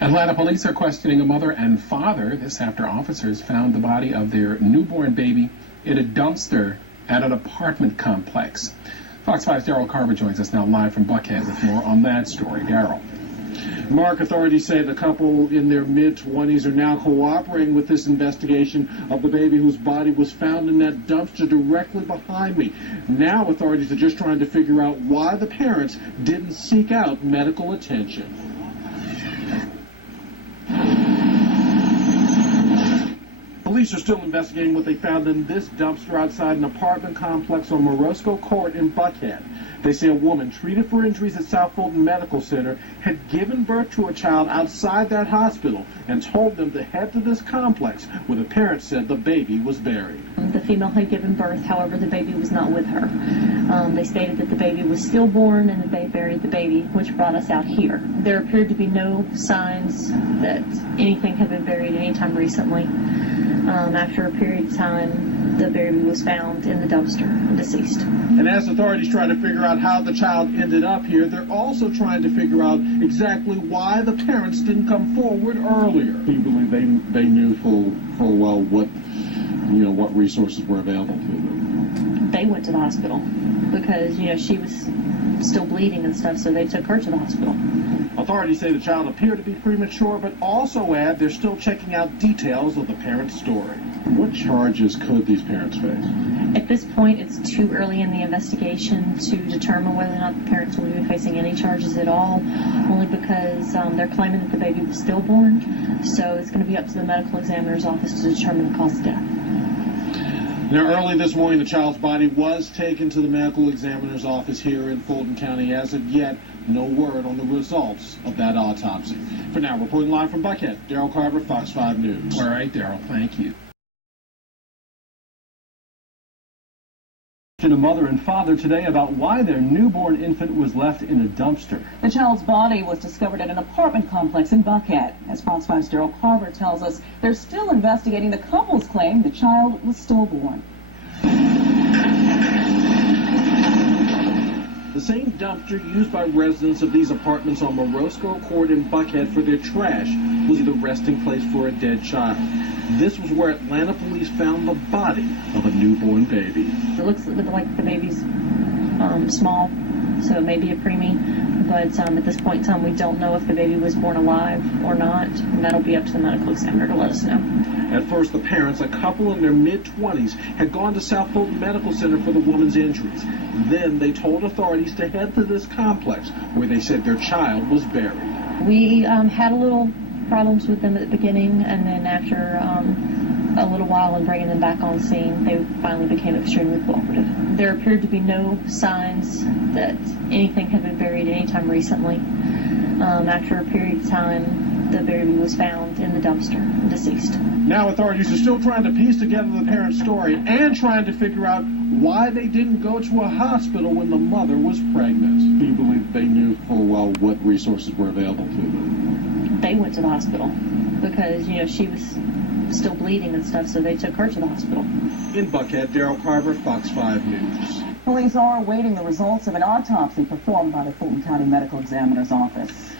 Atlanta police are questioning a mother and father. This after officers found the body of their newborn baby in a dumpster at an apartment complex. Fox 5's Daryl Carver joins us now live from Buckhead with more on that story. Daryl. Mark, authorities say the couple in their mid-20s are now cooperating with this investigation of the baby whose body was found in that dumpster directly behind me. Now authorities are just trying to figure out why the parents didn't seek out medical attention. Police are still investigating what they found in this dumpster outside an apartment complex on Morosco Court in Buckhead. They say a woman treated for injuries at South Fulton Medical Center had given birth to a child outside that hospital and told them to head to this complex where the parents said the baby was buried. The female had given birth, however, the baby was not with her. They stated that the baby was stillborn and that they buried the baby, which brought us out here. There appeared to be no signs that anything had been buried anytime recently. After a period of time, the baby was found in the dumpster, deceased. And as authorities try to figure out how the child ended up here, they're also trying to figure out exactly why the parents didn't come forward earlier. Do you believe they knew full well what resources were available to them? They went to the hospital because, she was still bleeding and stuff, so they took her to the hospital. Authorities say the child appeared to be premature, but also add they're still checking out details of the parents' story. What charges could these parents face? At this point, it's too early in the investigation to determine whether or not the parents will be facing any charges at all, only because they're claiming that the baby was stillborn, so it's going to be up to the medical examiner's office to determine the cause of death. Now, early this morning, the child's body was taken to the medical examiner's office here in Fulton County. As of yet, no word on the results of that autopsy. For now, reporting live from Buckhead, Daryl Carver, Fox 5 News. All right, Daryl, thank you. A mother and father today about why their newborn infant was left in a dumpster. The child's body was discovered at an apartment complex in Buckhead. As Fox 5's Daryl Carver tells us, they're still investigating the couple's claim the child was stillborn. The same dumpster used by residents of these apartments on Morosco Court in Buckhead for their trash was the resting place for a dead child. This was where Atlanta police found the body of a newborn baby. It looks like the baby's small, so it may be a preemie, but at this point in time, we don't know if the baby was born alive or not, and that'll be up to the medical examiner to let us know. At first, the parents, a couple in their mid-20s, had gone to South Fulton Medical Center for the woman's injuries. Then they told authorities to head to this complex where they said their child was buried. We had a little problems with them at the beginning, and then after a little while and bringing them back on scene, they finally became extremely cooperative. There appeared to be no signs that anything had been buried anytime recently. After a period of time, the baby was found in the dumpster, deceased. Now authorities are still trying to piece together the parents' story and trying to figure out why they didn't go to a hospital when the mother was pregnant. Do you believe they knew full well what resources were available to them? They went to the hospital because, she was still bleeding and stuff, so they took her to the hospital. In Buckhead, Daryl Carver, Fox 5 News. Police are awaiting the results of an autopsy performed by the Fulton County Medical Examiner's Office.